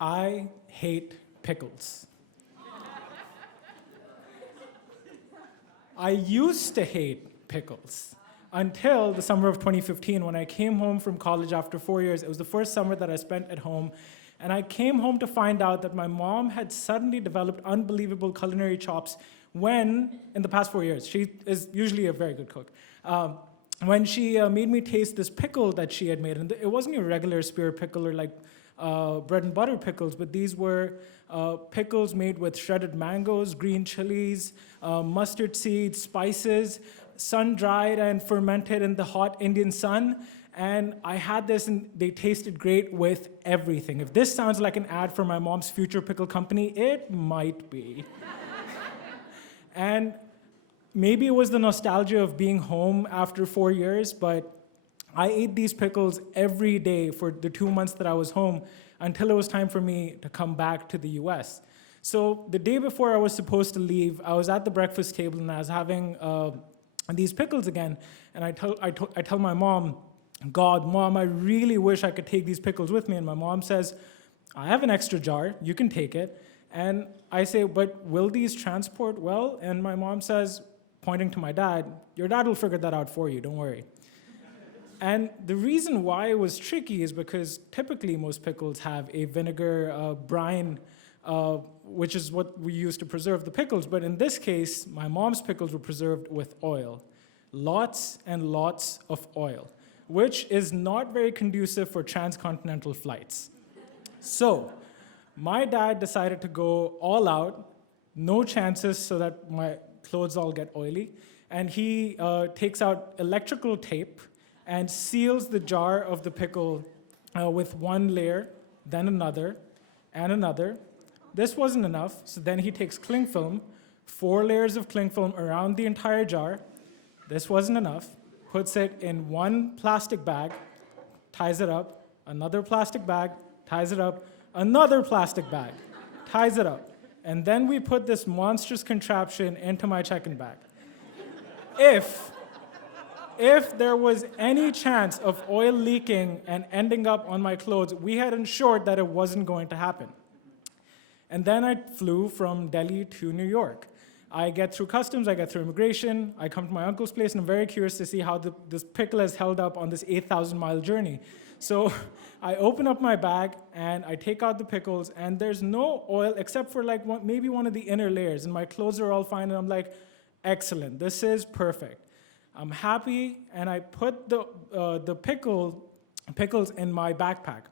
I hate pickles. I used to hate pickles until the summer of 2015 when I came home from college after 4 years. It was the first summer that I spent at home. And I came home to find out that my mom had suddenly developed unbelievable culinary chops in the past 4 years, she is usually a very good cook, when she made me taste this pickle that she had made. And it wasn't your regular spear pickle or like bread and butter pickles, but these were pickles made with shredded mangoes, green chilies, mustard seeds, spices, sun-dried and fermented in the hot Indian sun. And I had this, and they tasted great with everything. If this sounds like an ad for my mom's future pickle company, it might be. And maybe it was the nostalgia of being home after 4 years, but I ate these pickles every day for the 2 months that I was home until it was time for me to come back to the US. So the day before I was supposed to leave, I was at the breakfast table and I was having these pickles again. And I tell my mom, God, Mom, I really wish I could take these pickles with me. And my mom says, I have an extra jar, you can take it. And I say, but will these transport well? And my mom says, pointing to my dad, your dad will figure that out for you, don't worry. And the reason why it was tricky is because typically most pickles have a vinegar brine, which is what we use to preserve the pickles. But in this case, my mom's pickles were preserved with oil. Lots and lots of oil, which is not very conducive for transcontinental flights. So my dad decided to go all out, no chances so that my clothes all get oily. And he takes out electrical tape and seals the jar of the pickle with one layer, then another, and another. This wasn't enough, so then he takes cling film, 4 layers of cling film around the entire jar. This wasn't enough, puts it in one plastic bag, ties it up, another plastic bag, ties it up, another plastic bag, ties it up. And then we put this monstrous contraption into my check-in bag. If there was any chance of oil leaking and ending up on my clothes, we had ensured that it wasn't going to happen. And then I flew from Delhi to New York. I get through customs, I get through immigration, I come to my uncle's place, and I'm very curious to see how this pickle has held up on this 8,000-mile journey. So I open up my bag, and I take out the pickles, and there's no oil except for like maybe one of the inner layers, and my clothes are all fine, and I'm like, excellent, this is perfect. I'm happy, and I put the pickles in my backpack.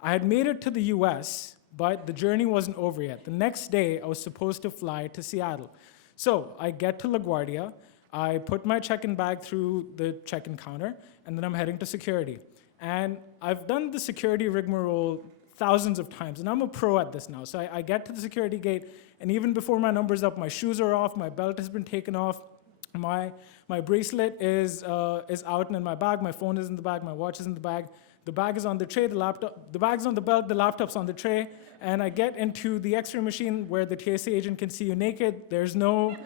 I had made it to the US, but the journey wasn't over yet. The next day, I was supposed to fly to Seattle. So I get to LaGuardia, I put my check-in bag through the check-in counter, and then I'm heading to security. And I've done the security rigmarole thousands of times, and I'm a pro at this now. So I get to the security gate, and even before my number's up, my shoes are off, my belt has been taken off, my bracelet is out and in my bag, my phone is in the bag, my watch is in the bag, the bag is on the tray, the bag's on the belt, the laptop's on the tray, and I get into the X-ray machine where the TSA agent can see you naked. There's no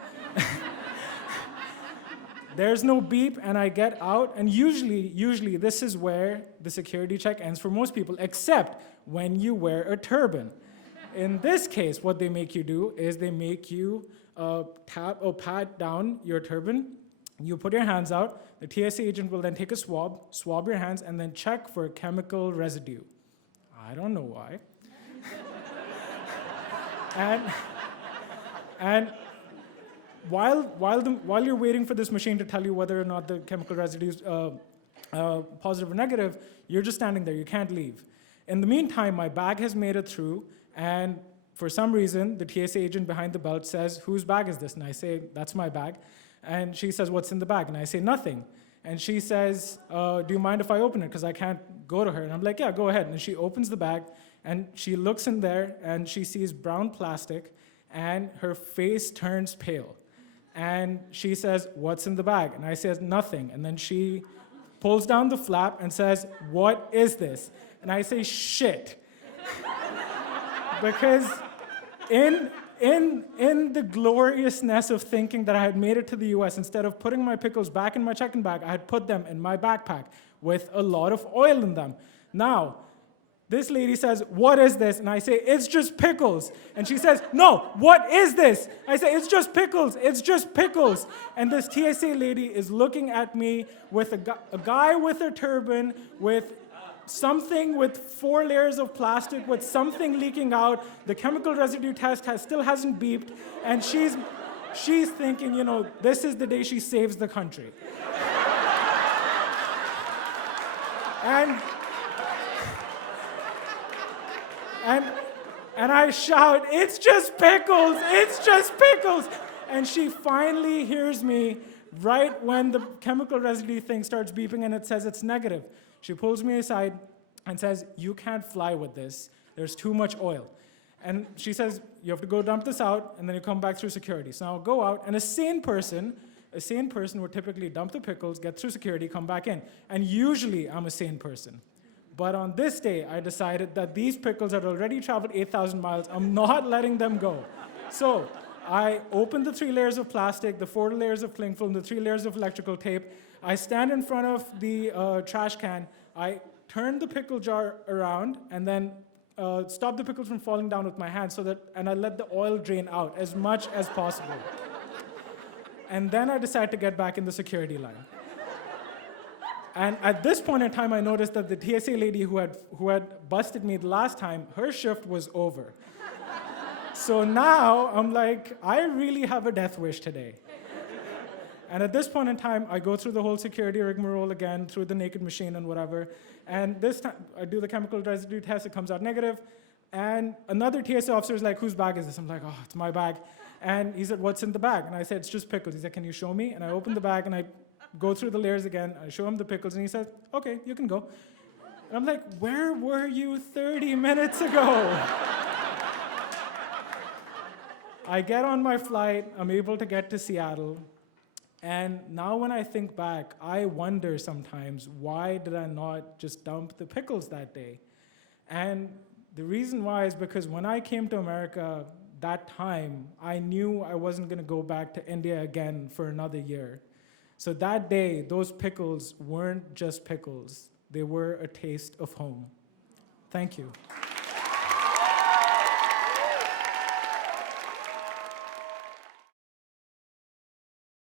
beep, and I get out, and usually this is where the security check ends for most people, except when you wear a turban. In this case, what they make you do is they make you pat down your turban. You put your hands out. The TSA agent will then take a swab your hands, and then check for chemical residue. I don't know why. and while you're waiting for this machine to tell you whether or not the chemical residue is positive or negative, you're just standing there. You can't leave. In the meantime, my bag has made it through, and for some reason, the TSA agent behind the belt says, whose bag is this? And I say, that's my bag. And she says, what's in the bag? And I say, nothing. And she says, do you mind if I open it? Because I can't go to her. And I'm like, yeah, go ahead. And she opens the bag, and she looks in there, and she sees brown plastic, and her face turns pale. And she says, what's in the bag? And I says, nothing. And then she pulls down the flap and says, what is this? And I say, shit. Because in the gloriousness of thinking that I had made it to the US, instead of putting my pickles back in my check-in bag, I had put them in my backpack with a lot of oil in them. Now, This lady says, "What is this?" And I say, "It's just pickles." And she says, "No, what is this?" I say, "It's just pickles. It's just pickles." And this TSA lady is looking at me with a guy with a turban, with something with 4 layers of plastic, with something leaking out. The chemical residue test still hasn't beeped. And she's thinking, this is the day she saves the country. And I shout, "It's just pickles, it's just pickles." And she finally hears me right when the chemical residue thing starts beeping and it says it's negative. She pulls me aside and says, "You can't fly with this. There's too much oil." And she says, "You have to go dump this out, and then you come back through security." So I'll go out, and a sane person would typically dump the pickles, get through security, come back in. And usually I'm a sane person. But on this day, I decided that these pickles had already traveled 8,000 miles. I'm not letting them go. So I opened the 3 layers of plastic, the 4 layers of cling film, the 3 layers of electrical tape. I stand in front of the trash can. I turn the pickle jar around and then stop the pickles from falling down with my hand and I let the oil drain out as much as possible. And then I decide to get back in the security line. And at this point in time, I noticed that the TSA lady who had busted me the last time, her shift was over. So now I'm like, I really have a death wish today. And at this point in time, I go through the whole security rigmarole again, through the naked machine and whatever. And this time, I do the chemical residue test, it comes out negative. And another TSA officer is like, "Whose bag is this?" I'm like, "Oh, it's my bag." And he said, "What's in the bag?" And I said, "It's just pickles." He said, "Can you show me?" And I open the bag and I go through the layers again. I show him the pickles and he says, "Okay, you can go." And I'm like, "Where were you 30 minutes ago?" I get on my flight, I'm able to get to Seattle. And now when I think back, I wonder sometimes, why did I not just dump the pickles that day? And the reason why is because when I came to America that time, I knew I wasn't going to go back to India again for another year. So that day, those pickles weren't just pickles. They were a taste of home. Thank you.